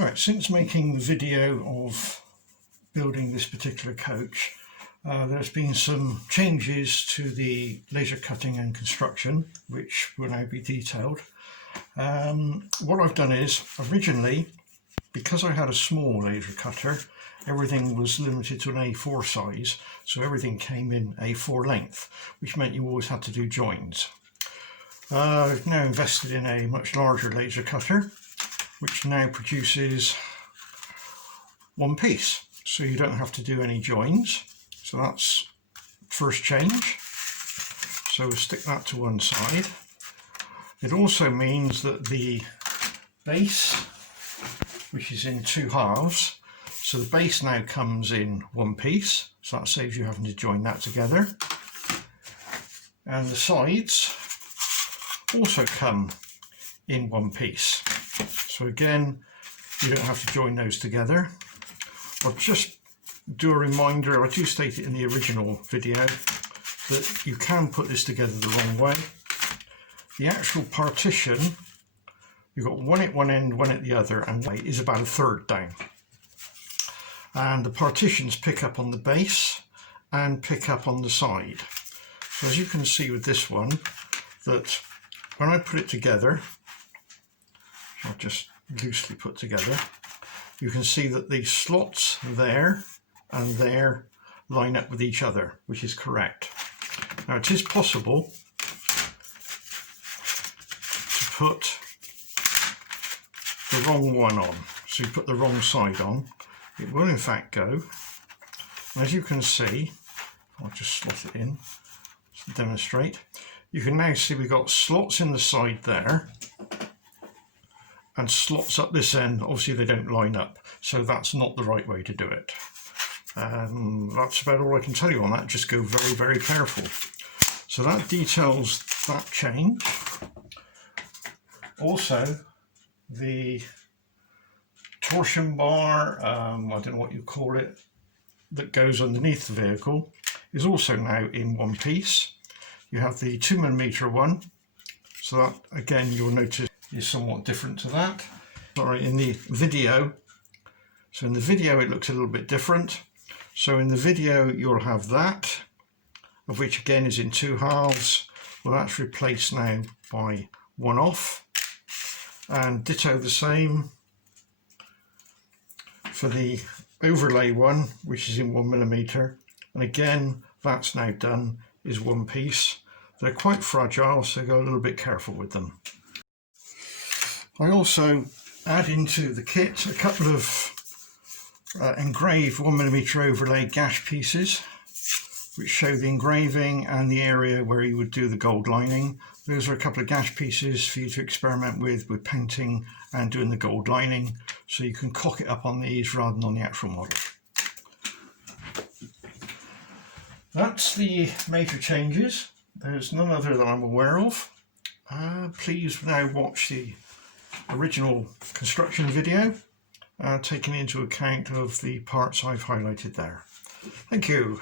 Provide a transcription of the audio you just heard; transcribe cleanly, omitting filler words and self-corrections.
Right, since making the video of building this particular coach, there's been some changes to the laser cutting and construction, which will now be detailed. What I've done is, originally, because I had a small laser cutter, everything was limited to an A4 size, so everything came in A4 length, which meant you always had to do joins. I've now invested in a much larger laser cutter, which now produces one piece, so you don't have to do any joins. So that's first change. So we'll stick that to one side. It also means that the base, which is in two halves, so the base now comes in one piece, so that saves you having to join that together. And the sides also come in one piece. So again, you don't have to join those together. I'll just do a reminder, I do state it in the original video, that you can put this together the wrong way. The actual partition, you've got one at one end, one at the other, and weight is about a third down. And the partitions pick up on the base and pick up on the side. So as you can see with this one, that when I put it together, I'll just loosely put together, you can see that the slots there and there line up with each other, which is correct. Now it is possible to put the wrong one on, so you put the wrong side on. It will in fact go. As you can see, I'll just slot it in to demonstrate. You can now see we've got slots in the side there and slots up this end. Obviously they don't line up, so that's not the right way to do it. That's about all I can tell you on that. Just go very, very careful. So that details that change. Also, the torsion bar, I don't know what you call it, that goes underneath the vehicle is also now in one piece. You have the 2mm one, so that again you'll notice is somewhat different to that. Sorry, in the video, so in the video it looks a little bit different. So in the video you'll have that, of which again is in two halves. Well, that's replaced now by one off, and ditto the same for the overlay one, which is in 1mm, and again that's now done, is one piece. They're quite fragile, so go a little bit careful with them. I also add into the kit a couple of engraved 1mm overlay gash pieces, which show the engraving and the area where you would do the gold lining. Those are a couple of gash pieces for you to experiment with painting and doing the gold lining, so you can cock it up on these rather than on the actual model. That's the major changes. There's none other that I'm aware of. Please now watch the original construction video, taking into account of the parts I've highlighted there. Thank you.